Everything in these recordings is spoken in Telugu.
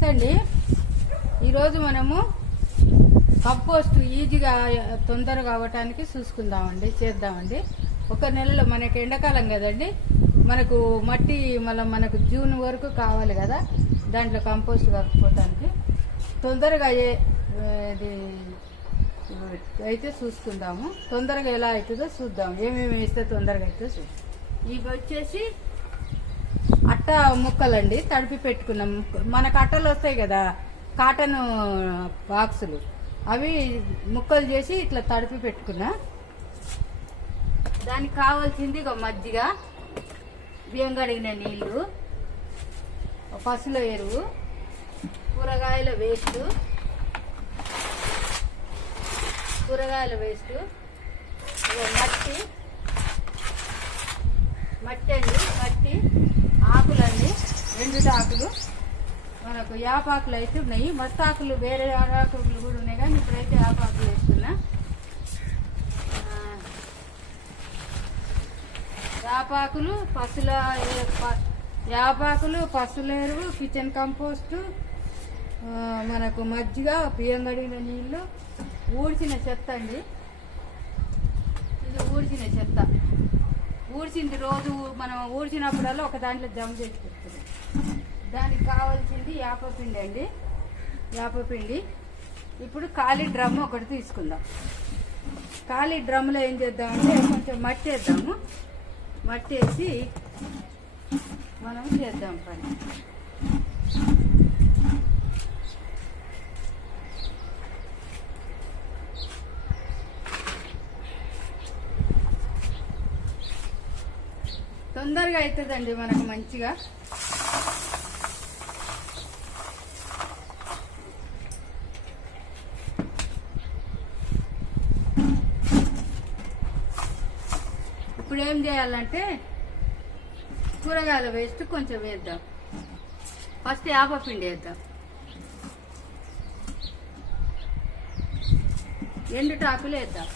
నమస్తే అండి. ఈరోజు మనము కంపోస్ట్ ఈజీగా తొందరగా అవ్వటానికి చూసుకుందామండి, చేద్దామండి. ఒక నెలలో మనకి ఎండాకాలం కదండి, మనకు మట్టి మనకు జూన్ వరకు కావాలి కదా, దాంట్లో కంపోస్ట్ కలుపుకోవటానికి తొందరగా అయితే చూసుకుందాము. తొందరగా ఎలా అవుతుందో చూద్దాం, ఏమేమి వేస్తే తొందరగా అవుతుందో చూద్దాం. ఇవి వచ్చేసి అట్ట ముక్కలండి, తడిపి పెట్టుకున్నాం. మనకు అట్టలు వస్తాయి కదా, కాటన్ బాక్సులు, అవి ముక్కలు చేసి ఇట్లా తడిపి పెట్టుకున్నా. దానికి కావాల్సింది ఒక మజ్జిగ, బియ్యం కడిగిన నీళ్లు, పసుల ఎరువు, కూరగాయల వేస్ట్ మట్టి అండి, మట్టి ఆకులండి, రెండు ఆకులు. మనకు యాపాకులు అయితే ఉన్నాయి, మస్తాకులు వేరే ఆకులు కూడా ఉన్నాయి, కానీ ఇప్పుడైతే యాపాకులు వేస్తున్నా. యాపాకులు, పసుల ఎరువు, కిచెన్ కంపోస్టు, మనకు మజ్జిగ, బియ్యం కడిగిన నీళ్ళు, ఊడ్చిన చెత్త అండి. ఇది ఊడ్చిన చెత్త, ఊడ్చింది రోజు మనం ఊడ్చినప్పుడల్లా ఒక దాంట్లో జమ చేసి పెడుతుంది. దానికి కావాల్సింది యాపపిండి అండి, యాపపిండి. ఇప్పుడు ఖాళీ డ్రమ్ ఒకటి తీసుకుందాం. ఖాళీ డ్రమ్లో ఏం చేద్దామంటే కొంచెం మట్టి వేద్దాము. మట్టి వేసి మనం చేద్దాం పని. తొందరగా అవుతుందండి మనకు మంచిగా. ఇప్పుడు ఏం చేయాలంటే కూరగాయల వేస్ట్ కొంచెం వేద్దాం. ఫస్ట్ యాపపిండి వేద్దాం, ఎండుటాకులు వేద్దాం.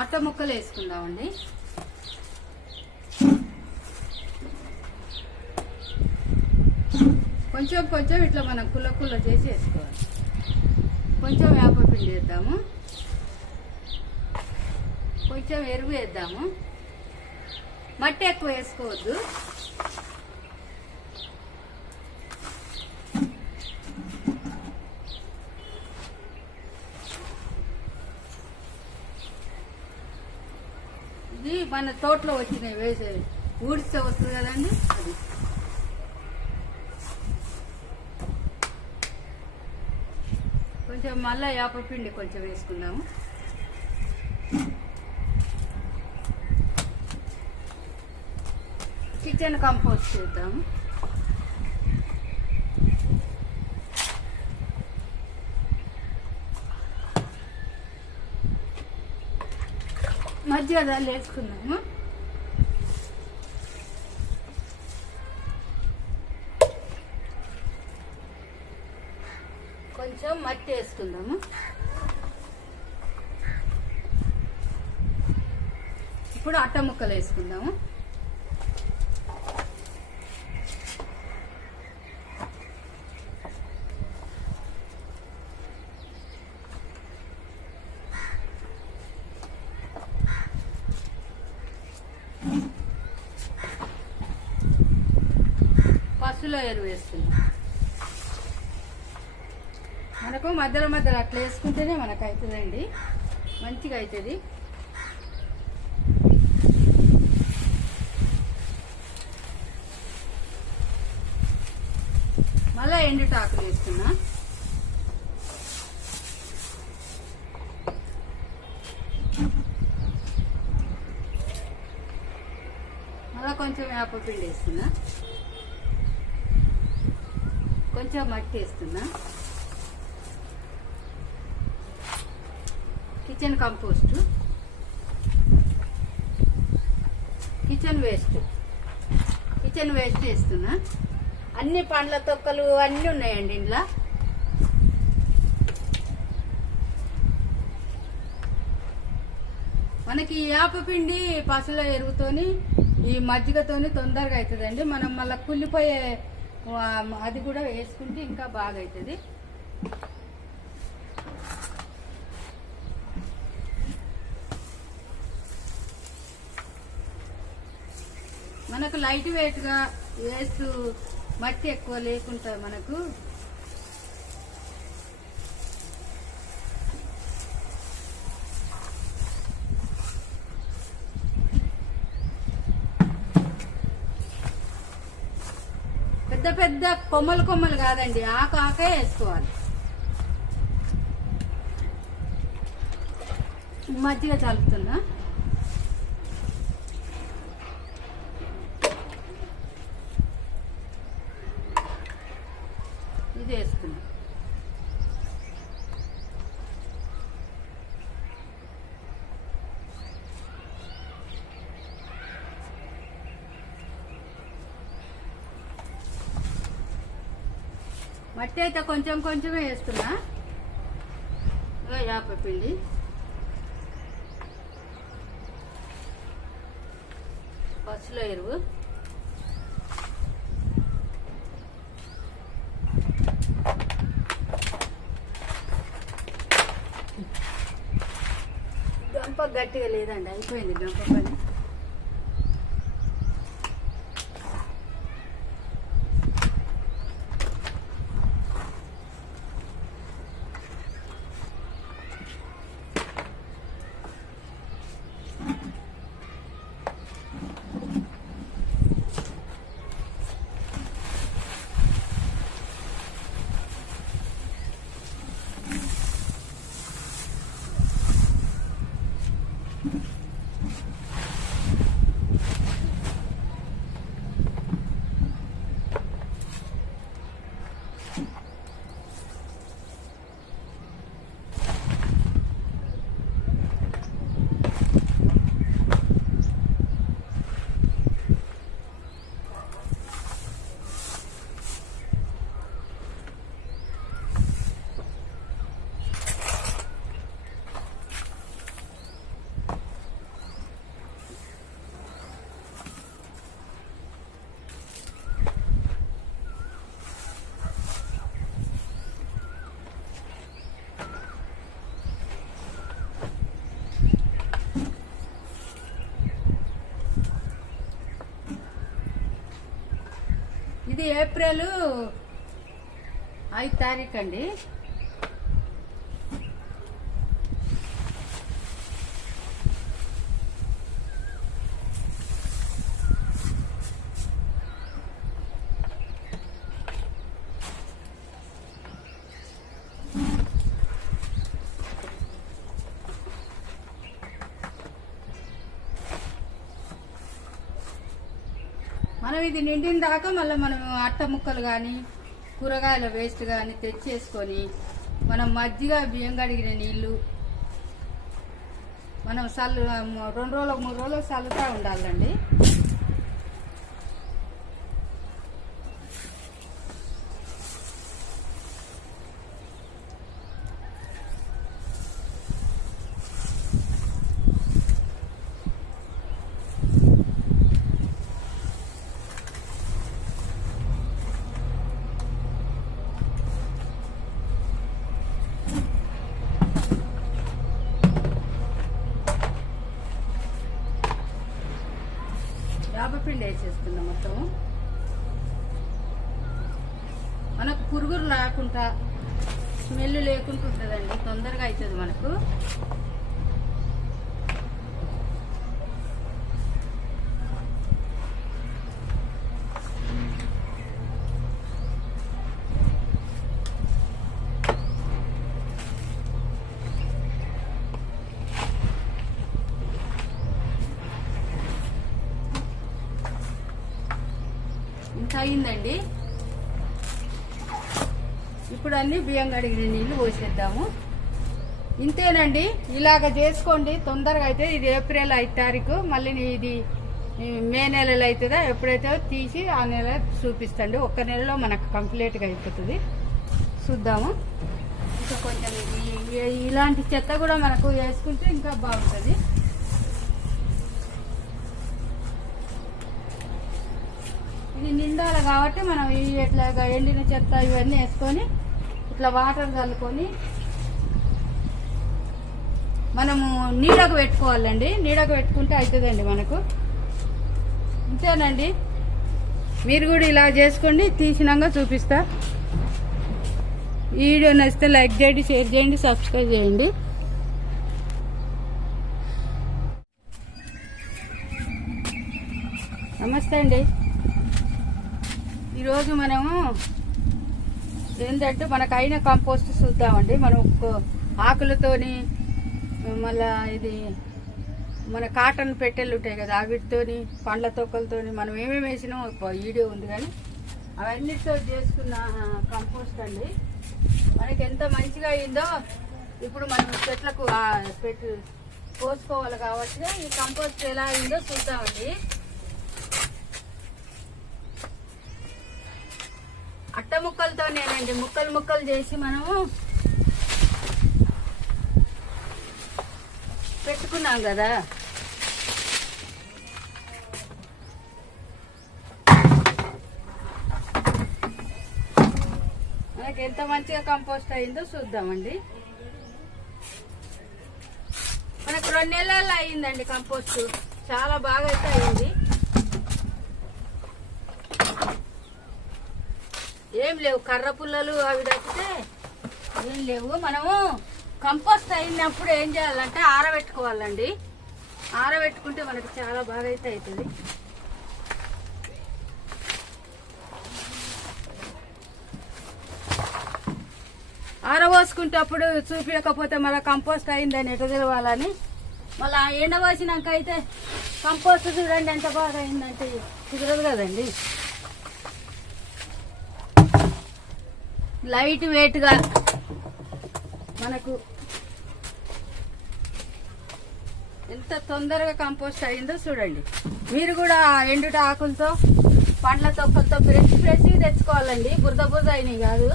అట్ట ముక్కలు వేసుకుందామండి. కొంచెం కొంచెం ఇట్లా మనం కుల్ల చేసి వేసుకోవాలి. కొంచెం వేపపిండి వేద్దాము, కొంచెం ఎరువు వేద్దాము. మట్టి ఎక్కువ వేసుకోవద్దు. ఇది మన తోటలో వచ్చినాయి, వేసేది ఊడిస్తే వస్తుంది కదండి. అది కొంచెం మళ్ళీ యాపపిండి కొంచెం వేసుకుందాము. కిచెన్ కంపోస్ట్ చేద్దాము. మజ్జిగ దాన్ని వేసుకుందాము. కొంచెం మట్టి వేసుకుందాము. ఇప్పుడు అట్ట ముక్కలు వేసుకుందాము. పసుల ఎరువు వేస్తున్నాం. మనకు మధ్యలో అట్లా వేసుకుంటేనే మనకు అవుతుందండి, మంచిగా అవుతుంది. మళ్ళీ ఎండుటాకులు వేస్తున్నా. మళ్ళీ కొంచెం వేపపిండి వేస్తున్నా. కొంచెం మట్టి వేస్తున్నా. కిచెన్ కంపోస్ట్, కిచెన్ వేస్ట్ వేస్తున్నా. అన్ని పండ్ల తొక్కలు అన్నీ ఉన్నాయండి ఇంట్లో. మనకి ఈ ఆపపిండి పసుల ఎరువుతోని ఈ మజ్జిగతోని తొందరగా అవుతుందండి. మనం మళ్ళీ కుళ్ళిపోయే అది కూడా వేసుకుంటే ఇంకా బాగా అవుతుంది. మనకు లైట్ వెయిట్గా వేస్తూ మట్టి ఎక్కువ లేకుండా మనకు పెద్ద పెద్ద కొమ్మలు కాదండి, ఆకే వేసుకోవాలి. మజ్జిగ చల్లుతున్నా. ఇది వేస్తున్నా. మట్టి అయితే కొంచెం కొంచెమే వేస్తున్నా. యాపపిండి, పసుల ఎరువు, గంప గట్టిగా లేదండి, అయిపోయింది గంప పని. ఇది ఏప్రిల్ 5 తారీఖు అండి. మనం ఇది నిండిన దాకా మళ్ళీ మనం అట్ట ముక్కలు కానీ కూరగాయల వేస్ట్ కానీ తెచ్చేసుకొని మనం మజ్జిగ, బియ్యం కడిగిన నీళ్ళు మనం 2 రోజులకు 3 రోజులకు చల్లుతూ ఉండాలండి. యాపపిండి వేసేస్తున్నాం మొత్తం. మనకు పురుగులు రాకుండా స్మెల్ లేకుండా ఉంటుందండి, తొందరగా అవుతుంది మనకు. ఇంత అయిందండి. ఇప్పుడు అన్ని బియ్యం కడిగిన నీళ్ళు పోసేద్దాము. ఇంతేనండి, ఇలాగ చేసుకోండి, తొందరగా అయితే. ఇది ఏప్రిల్ 5 తారీఖు, మళ్ళీ ఇది మే నెలలో అవుతుందా, ఎప్పుడైతే తీసి ఆ నెల చూపిస్తండి. ఒక్క నెలలో మనకు కంప్లీట్గా అయిపోతుంది. చూద్దాము. ఇంకా కొంచెం ఇలాంటి చెత్త కూడా మనకు వేసుకుంటే ఇంకా బాగుంటుంది. ఇది నిండాలి కాబట్టి మనం ఇట్లాగా ఎండిన చెత్త ఇవన్నీ వేసుకొని ఇట్లా వాటర్ చల్లుకొని మనము నీడకు పెట్టుకోవాలండి. నీడకు పెట్టుకుంటే అవుతుందండి మనకు. ఇంతేనండి, మీరు కూడా ఇలా చేసుకోండి. తీసినాక చూపిస్తా. ఈ వీడియో నచ్చితే లైక్ చేయండి, షేర్ చేయండి, సబ్స్క్రైబ్ చేయండి. నమస్తే అండి. ఈరోజు మనము ఏంటంటే మనకు అయిన కంపోస్ట్ చూద్దామండి. మనం ఆకులతోని, మళ్ళా ఇది మన కాటన్ పెట్టెలు ఉంటాయి కదా, వీటితోని, పండ్ల తొక్కలతోని మనం ఏమేమి వేసినాం వీడియో ఉంది. కానీ అవన్నిటితో చేసుకున్న కంపోస్ట్ అండి. మనకి ఎంత మంచిగా అయిందో ఇప్పుడు మనం చెట్లకు పెట్టి పోసుకోవాలి కాబట్టి ఈ కంపోస్ట్ ఎలా అయిందో చూద్దామండి. అట్ట ముక్కలతోనేనండి, ముక్కలు ముక్కలు చేసి మనము పెట్టుకున్నాం కదా. మనకి ఎంత మంచిగా కంపోస్ట్ అయిందో చూద్దామండి. మనకు 2 నెలల్లో అయిందండి కంపోస్ట్. చాలా బాగా అయితే అయింది. ఏం లేవు కర్ర పుల్లలు అవి తప్పితే ఏం లేవు. మనము కంపోస్ట్ అయినప్పుడు ఏం చేయాలంటే ఆరబెట్టుకోవాలండి. ఆరబెట్టుకుంటే మనకి చాలా బాగా అయితే అవుతుంది. ఆరబోసుకుంటే అప్పుడు చూపించకపోతే మళ్ళీ కంపోస్ట్ అయిందని ఎట తెలవాలని, మళ్ళీ ఎండబోసినాక అయితే కంపోస్ట్ చూడండి ఎంత బాగా అయిందంటే కుదరదు కదండి. లైట్ వెయిట్గా మనకు ఎంత తొందరగా కంపోస్ట్ అయిందో చూడండి. మీరు కూడా ఎండుట ఆకులతో, పండ్ల తొక్కలతో ఫ్రెష్ తెచ్చుకోవాలండి. బురద బురద అయినాయి కాదు.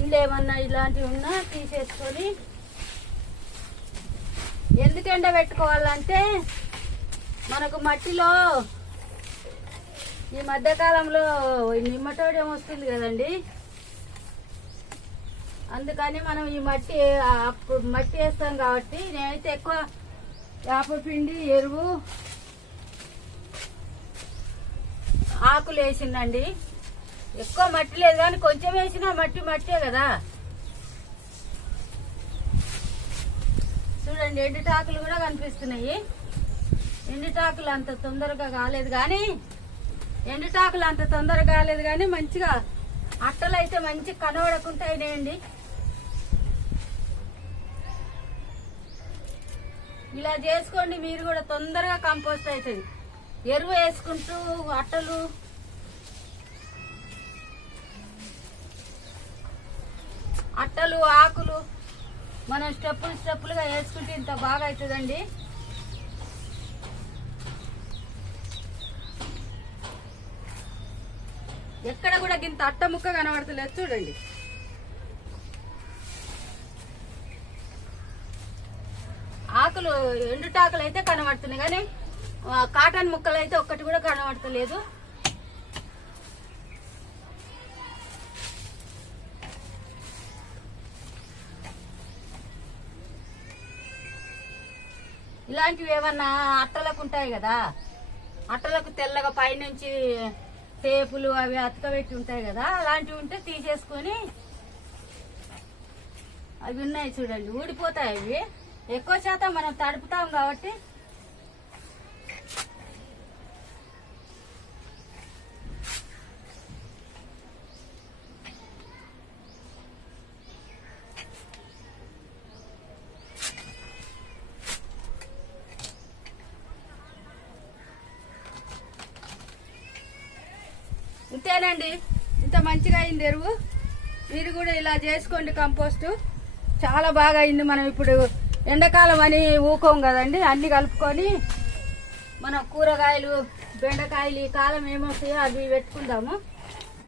ఇల్లు ఏమన్నా ఇలాంటివి ఉన్నా తీసేసుకొని ఎందుకు ఎండబెట్టుకోవాలంటే మనకు మట్టిలో ఈ మధ్యకాలంలో నిమ్మటోడియం వస్తుంది కదండి. అందుకని మనం ఈ మట్టి వేస్తాం కాబట్టి నేనైతే ఎక్కువ వేప పిండి, ఎరువు, ఆకులు వేసిందండి. ఎక్కువ మట్టి లేదు కానీ కొంచెం వేసినా మట్టే కదా. చూడండి, ఎండుటాకులు కూడా కనిపిస్తున్నాయి. ఎండుటాకులు అంత తొందరగా కాలేదు కానీ మంచిగా అట్టలు అయితే మంచి కనబడకుండా అయినాయండి. ఇలా చేసుకోండి, మీరు కూడా తొందరగా కంపోస్ట్ అవుతుంది. ఎరువు వేసుకుంటూ అట్టలు ఆకులు మనం స్టెప్పులుగా వేసుకుంటే ఇంత బాగా అవుతుందండి. ఎక్కడ కూడా ఇంత అట్ట ముక్క కనబడతలేదు చూడండి. ఆకులు ఎండుటాకులు అయితే కనబడుతున్నాయి కానీ కాటన్ ముక్కలు అయితే ఒక్కటి కూడా కనబడతలేదు. ఇలాంటివి ఏమన్నా అట్టలకు ఉంటాయి కదా, అట్టలకు తెల్లగా పైనుంచి టేపులు అవి అతకబెట్టి ఉంటాయి కదా, అలాంటివి ఉంటే తీసేసుకొని అవి ఉన్నాయి చూడండి, ఊడిపోతాయి. అవి ఎక్కువ శాతం మనం తడుపుతాం కాబట్టి ఇంతేనండి, ఇంత మంచిగా అయింది ఎరువు. మీరు కూడా ఇలా చేసుకోండి కంపోస్టు, చాలా బాగా అయింది. మనం ఇప్పుడు ఎండాకాలం అని ఊకోం కదండి, అన్ని కలుపుకొని మనం కూరగాయలు, బెండకాయలు ఈ కాలం ఏమొస్తాయో అవి పెట్టుకుందాము.